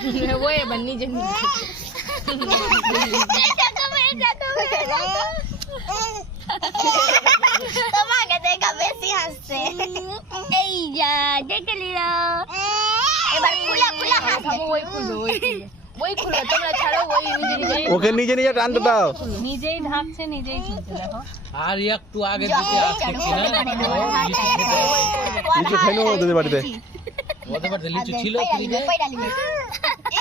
वो है बन्नी जंगी ওকে নিজে নিজে টান দাও নিজেই ঢাকছে নিজেই ঝুলছে আর একটু আগে দিকে আসছে কিনা লিচু খাইনো ওদের বাড়িতে ওদের বাড়িতে লিচু ছিল কি রে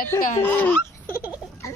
Edgar.